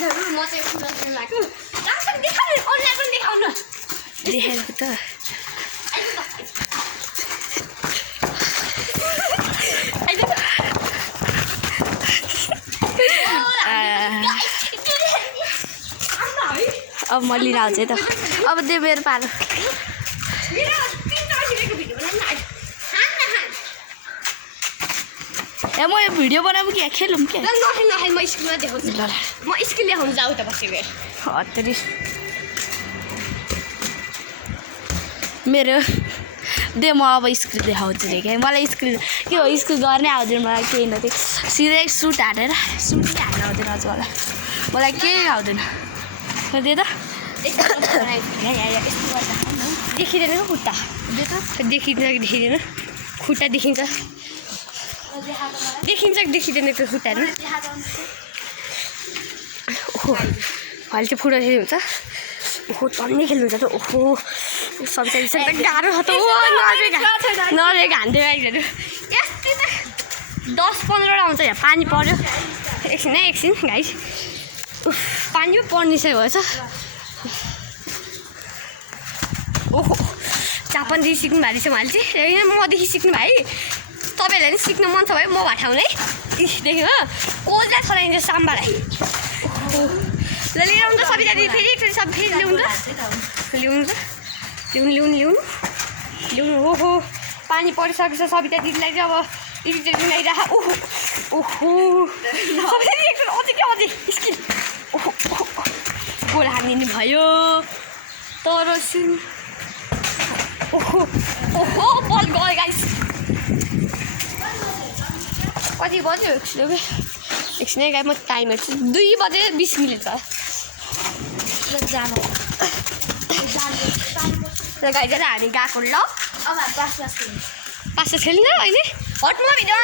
गाइजहरु म चाहिँ फुटबल खेल्न लाग्यो राम्ररी देखाउनु अनलाइन पनि देखाउनु देखाएको त अब म लिन आउँछु है त अब दे मेरो पालो ए म यो भिडियो बनाऊँ कि खेलौँ क्या नखेल म स्कुलमा देखाउँछु ल म स्कुल देखाउनु जाऊ त बसेको हत्तरी मेरो दे म अब स्कुल देखाउँछु रे क्या मलाई स्कुल के हो स्कुल गर्नै आउँदैन मलाई केही नथ्यो सिधै सुट हालेर सुट नै हाल्न आउँदैन अझ मलाई केही आउँदैन दे त देखिँदैन खुट्टा दे त देखिँदैन खुट्टा देखिन्छ देखिँदैन त्यो खुट्टाहरू ओहो अहिले चाहिँ फुटबल खेल्नु हुन्छ ओहो टन्नै खेल्नुहुन्छ त ओहो सबैजना गाह्रो छ त नरेगा हान्थ्यो गाइजहरू यस्तै त 10-15वटा आउँछ यहाँ पानी पर्यो एकछिन गाइज पानी पो पर्ने भएछ ओहो जापानदेखि सिक्नु भएको रहेछ उहाँले चाहिँ यहाँ मदेखि सिक्नु भाइ तपाईँहरूलाई नि सिक्नु मन छ भयो म भाठाउने देख्यो कोजलाई चलाइन्छ साम्बालाई ल लिएर आउँछ सबै जाति फेरि एकचोटि सब फेरि ल्याउनु ओहो पानी परिसकेछ सबिता दिदीलाई चाहिँ अब एकचोटि ल्याइराख ओहो सबै एकचोटि अझै स्किन ओहो गोल हानिदिनु भयो तर ओहो बल गयो गाइस कति बज्यो एकछिन गाई म टाइम हेर्छु 2:20 छ ल गाइजहरू हामी गएको ल अब पास खेल्न अहिले हट म भिडियो